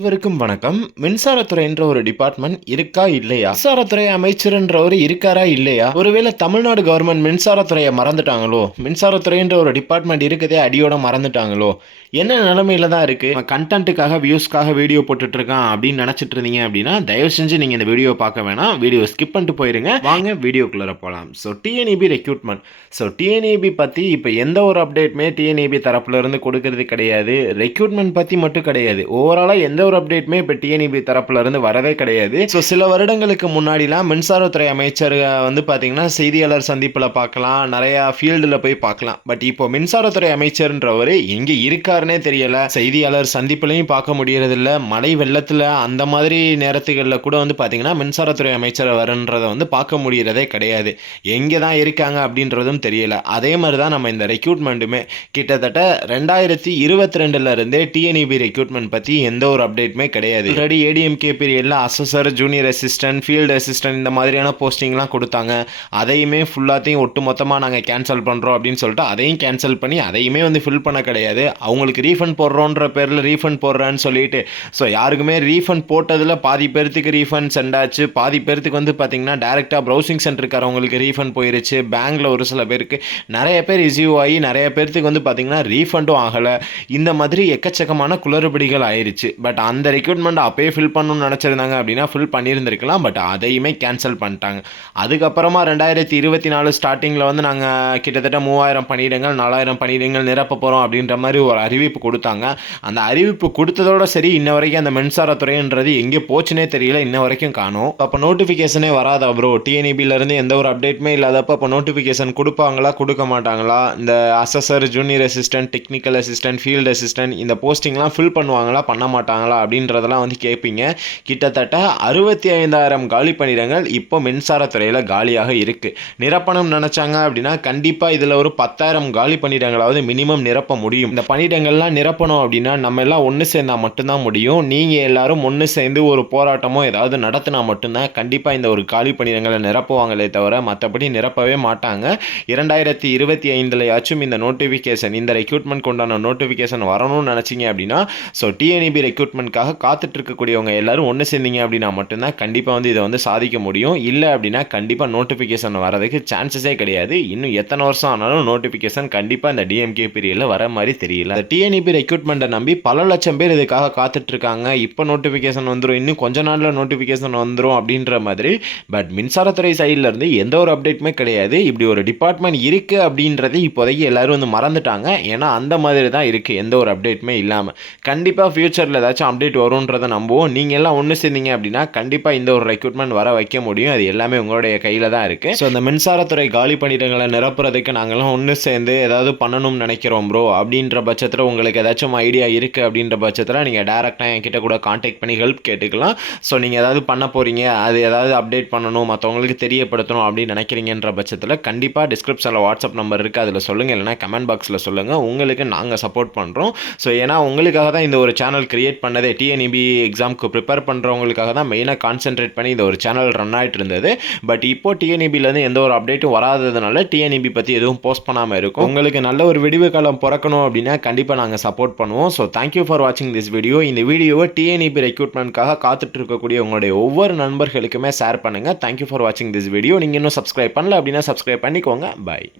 இவருக்கும் வணக்கம். மின்சாரத்துறைன்ற ஒரு டிபார்ட்மெண்ட் இருக்கா இல்லையா? மின்சாரத்துறை அமைச்சர்ன்றவர் இருக்காரா இல்லையா? ஒருவேளை தமிழ்நாடு கவர்மெண்ட் மின்சாரத்துறையை மறந்துட்டாங்களோ? மின்சாரத்துறைன்ற ஒரு டிபார்ட்மெண்ட் இருக்கதே அடியோட மறந்துட்டாங்களோ? என்ன நிலைமையில தான் இருக்கு? கண்டென்ட்டுக்காக வியூஸ்க்காக வீடியோ போட்டுட்டு இருக்கான் அப்படின்னு நினைச்சிட்டு இருந்தீங்க அப்படின்னா தயவு செஞ்சு நீங்க இந்த வீடியோ பார்க்க வேணாம். வீடியோ ஸ்கிப் பண்ணிட்டு போயிருங்க. வாங்க வீடியோக்குள்ள போகலாம் so TNEB recruitment so TNEB பத்தி இப்போ எந்த ஒரு அப்டேட்டுமே டிஎன்இபி தரப்புல இருந்து கொடுக்கறது கிடையாது. ரெக்ரூட்மெண்ட் பத்தி மட்டும் கிடையாது. ஓவராலாக எந்த ஒரு அப்டேட்டுமே இப்போ டிஎன்இபி தரப்புல இருந்து வரவே கிடையாது. ஸோ சில வருடங்களுக்கு முன்னாடிலாம் மின்சாரத்துறை அமைச்சர் வந்து பார்த்தீங்கன்னா செய்தியாளர் சந்திப்பில் பார்க்கலாம் நிறையா ஃபீல்டில் போய் பார்க்கலாம் பட் இப்போ மின்சாரத்துறை அமைச்சர்ன்றவர் எங்கே இருக்காருன்னே தெரியல. செய்தியாளர் சந்திப்புலையும் பார்க்க முடியறதில்ல. மழை வெள்ளத்தில் அந்த மாதிரி நேரத்துகளில் கூட வந்து பார்த்தீங்கன்னா மின்சாரத்துறை அமைச்சர் வருன்றதை வந்து பார்க்க முடியறதே கிடையாது. எங்கே தான் இருக்காங்க அப்படின்றதும் தெரியல. அதே மாதிரி தான் நம்ம இந்த ரெக்ரூட்மெண்ட்டுமே கிட்டத்தட்ட ரெண்டாயிரத்தி இருபத்தி ரெண்டுலேருந்தே டிஎன்இபி ரெக்ரூட்மெண்ட் பற்றி எந்த ஒரு அப்டேட் அப்டேட்டுமே கிடையாது. ஆல்ரெடி ஏடிஎம்கே பீரியடில் assessor junior assistant field assistant இந்த மாதிரியான போஸ்டிங்லாம் கொடுத்தாங்க. அதையுமே ஃபுல்லாத்தையும் ஒட்டு மொத்தமாக நாங்கள் கேன்சல் பண்ணுறோம் அப்படின்னு சொல்லிட்டு அதையும் கேன்சல் பண்ணி அதையுமே வந்து ஃபில் பண்ண கிடையாது. அவங்களுக்கு ரீஃபண்ட் போடுறோன்ற பேரில் ரீஃபண்ட் போடுறேன்னு சொல்லிட்டு. ஸோ யாருக்குமே ரீஃபண்ட் போட்டதில் பாதி பேர்த்துக்கு ரீஃபண்ட் சென்ட் ஆச்சு. பாதி பேர்த்துக்கு வந்து பார்த்தீங்கன்னா டேரெக்டாக ப்ரௌசிங் சென்டருக்காரவங்களுக்கு ரீஃபண்ட் போயிருச்சு. பேங்க்கில் ஒரு சில பேருக்கு நிறைய பேர் ரிசீவ் ஆகி நிறைய பேர்த்துக்கு வந்து பார்த்தீங்கன்னா ரீஃபண்டும் ஆகலை. இந்த மாதிரி எக்கச்சக்கமான குளறுபடிகள் ஆயிடுச்சு பட் அந்த ரெக்யூட்மெண்ட் அப்பயே ஃபில் பண்ணணும்னு நினச்சிருந்தாங்க அப்படின்னா ஃபில் பண்ணியிருந்திருக்கலாம் பட் அதையுமே கேன்சல் பண்ணிட்டாங்க. அதுக்கப்புறமா ரெண்டாயிரத்தி இருபத்தி நாலு ஸ்டார்டிங்கில் வந்து நாங்கள் கிட்டத்தட்ட மூவாயிரம் பணியிடங்கள் நாலாயிரம் பணியிடங்கள் நிரப்ப போகிறோம் அப்படின்ற மாதிரி ஒரு அறிவிப்பு கொடுத்தாங்க. அந்த அறிவிப்பு கொடுத்ததோட சரி இன்ன வரைக்கும் அந்த மின்சாரத்துறைன்றது எங்கே போச்சுனே தெரியல இன்ன வரைக்கும் காணும். அப்போ நோட்டிஃபிகேஷனே வராதா ப்ரோ டிஎன்இபிலேருந்து எந்த ஒரு அப்டேட்டுமே இல்லாதப்போ அப்போ நோட்டிஃபிகேஷன் கொடுப்பாங்களா கொடுக்க மாட்டாங்களா? இந்த assessor junior assistant technical assistant field assistant இந்த போஸ்டிங்லாம் ஃபில் பண்ணுவாங்களா பண்ண மாட்டாங்களா? அப்படின்றதெல்லாம் வந்து கேட்பீங்க கிட்டத்தட்ட அறுபத்தி ஐந்தாயிரம் காலி பணியிடங்கள் இப்போ மின்சாரத்துறையில் காலியாக இருக்குது நிரப்பணம் நினச்சாங்க அப்படின்னா கண்டிப்பாக இதில் ஒரு பத்தாயிரம் காலி பணியிடங்களாவது மினிமம் நிரப்ப முடியும். இந்த பணியிடங்கள்லாம் நிரப்பணும் அப்படின்னா நம்ம எல்லாம் ஒன்று சேர்ந்தா மட்டும்தான் முடியும். நீங்கள் எல்லாரும் ஒன்று சேர்ந்து ஒரு போராட்டமோ ஏதாவது நடத்தினா மட்டும்தான் கண்டிப்பாக இந்த ஒரு காலி பணியிடங்களை நிரப்புவாங்களே தவிர மற்றபடி நிரப்பவே மாட்டாங்க. இரண்டாயிரத்தி இருபத்தி ஐந்துலையாச்சும் இந்த நோட்டிஃபிகேஷன் இந்த ரெக்ரூட்மெண்ட் கொண்டான நோட்டிஃபிகேஷன் வரணும்னு நினச்சிங்க அப்படின்னா ஸோ டிஎன்இபி ரெக்ரூட்மெண்ட்காக காத்துட்டு இருக்கக்கூடியவங்க எல்லாரும் ஒன்று சேர்ந்தீங்க அப்படின்னா மட்டும்தான் கண்டிப்பாக வந்து இதை வந்து சாதிக்க முடியும். இல்லை அப்படின்னா கண்டிப்பாக நோட்டிஃபிகேஷன் வரதுக்கு சான்சஸே கிடையாது. இன்னும் எத்தனை வருஷம் ஆனாலும் நோட்டிஃபிகேஷன் கண்டிப்பாக இந்த டிஎம்கே பீரியடில் வர மாதிரி தெரியல. டிஎன்இபி ரெக்ரூட்மெண்ட்டை நம்பி பல லட்சம் பேர் இதுக்காக காத்துட்டு இருக்காங்க இப்போ நோட்டிஃபிகேஷன் வந்துடும் இன்னும் கொஞ்ச நாளில் நோட்டிஃபிகேஷன் வந்துடும் அப்படின்ற மாதிரி. பட் மின்சாரத்துறை சைடில் இருந்து எந்த ஒரு அப்டேட்டுமே கிடையாது. இப்படி ஒரு டிபார்ட்மெண்ட் இருக்குது அப்படின்றது இப்போதைக்கு எல்லாரும் வந்து மறந்துட்டாங்க. ஏன்னா அந்த மாதிரி தான் இருக்குது எந்த ஒரு அப்டேட்டுமே இல்லாமல் கண்டிப்பாக ஃப்யூச்சரில் ஏதாச்சும் அப்டேட் வரும்ன்றதை நம்புவோம். நீங்கள் எல்லாம் ஒன்று சேர்ந்தீங்க அப்படின்னா கண்டிப்பாக இந்த ஒரு ரெக்ரூட்மெண்ட் வர வைக்க முடியும். அது எல்லாமே உங்களுடைய கையில் தான் இருக்குது ஸோ இந்த மின்சாரத்துறை காலி பணியிடங்களை நிரப்புறதுக்கு நாங்கள்லாம் ஒன்று சேர்ந்து ஏதாவது பண்ணணும்னு நினைக்கிறோம் ப்ரோ அப்படின்ற பட்சத்தில் உங்களுக்கு ஏதாச்சும் ஐடியா இருக்குது அப்படின்ற பட்சத்தில் நீங்கள் டேரெக்டாக என்கிட்ட கூட காண்டாக்ட் பண்ணி ஹெல்ப் கேட்டுக்கலாம். ஸோ நீங்கள் ஏதாவது பண்ண போகிறீங்க அது ஏதாவது அப்டேட் பண்ணணும் மற்றவங்களுக்கு தெரியப்படுத்தணும் அப்படின்னு நினைக்கிறீங்கன்ற பட்சத்தில் கண்டிப்பாக டிஸ்கிரிப்ஷனில் வாட்ஸ்அப் நம்பர் இருக்குது அதில் சொல்லுங்கள் இல்லைனா கமெண்ட் பாக்ஸில் சொல்லுங்கள் உங்களுக்கு நாங்கள் சப்போர்ட் பண்ணுறோம் ஸோ ஏன்னா உங்களுக்காக தான் இந்த ஒரு சேனல் கிரியேட் பண்ணதே டிஎன்இபி எக்ஸாமுக்கு ப்ரிப்பேர் பண்ணுறவங்களுக்காக தான் மெயினாக கான்சென்ட்ரேட் பண்ணி இந்த ஒரு சேனல் ரன் ஆகிட்டு இருந்தது பட் இப்போ டிஎன்இபிலேருந்து எந்த ஒரு அப்டேட்டும் வராததுனால டிஎன்இபி பற்றி எதுவும் போஸ்ட் பண்ணாமல் இருக்கும். உங்களுக்கு நல்ல ஒரு விடிவு காலம் பிறக்கணும் அப்படின்னா கண்டிப்பாக நாங்கள் சப்போர்ட் பண்ணுவோம். ஸோ தேங்க்யூ ஃபார் வாட்சிங் திஸ் வீடியோ இந்த வீடியோவை டிஎன்இபி ரெக்ரூட்மெண்ட்காக காத்துட்டு இருக்கக்கூடிய உங்களுடைய ஒவ்வொரு நண்பர்களுக்குமே ஷேர் பண்ணுங்கள் தேங்க்யூ ஃபார் வாட்சிங் திஸ் வீடியோ நீங்கள் இன்னும் சப்ஸ்கிரைப் பண்ணல அப்படின்னா சப்ஸ்கிரைப் பண்ணிக்கோங்க. பாய்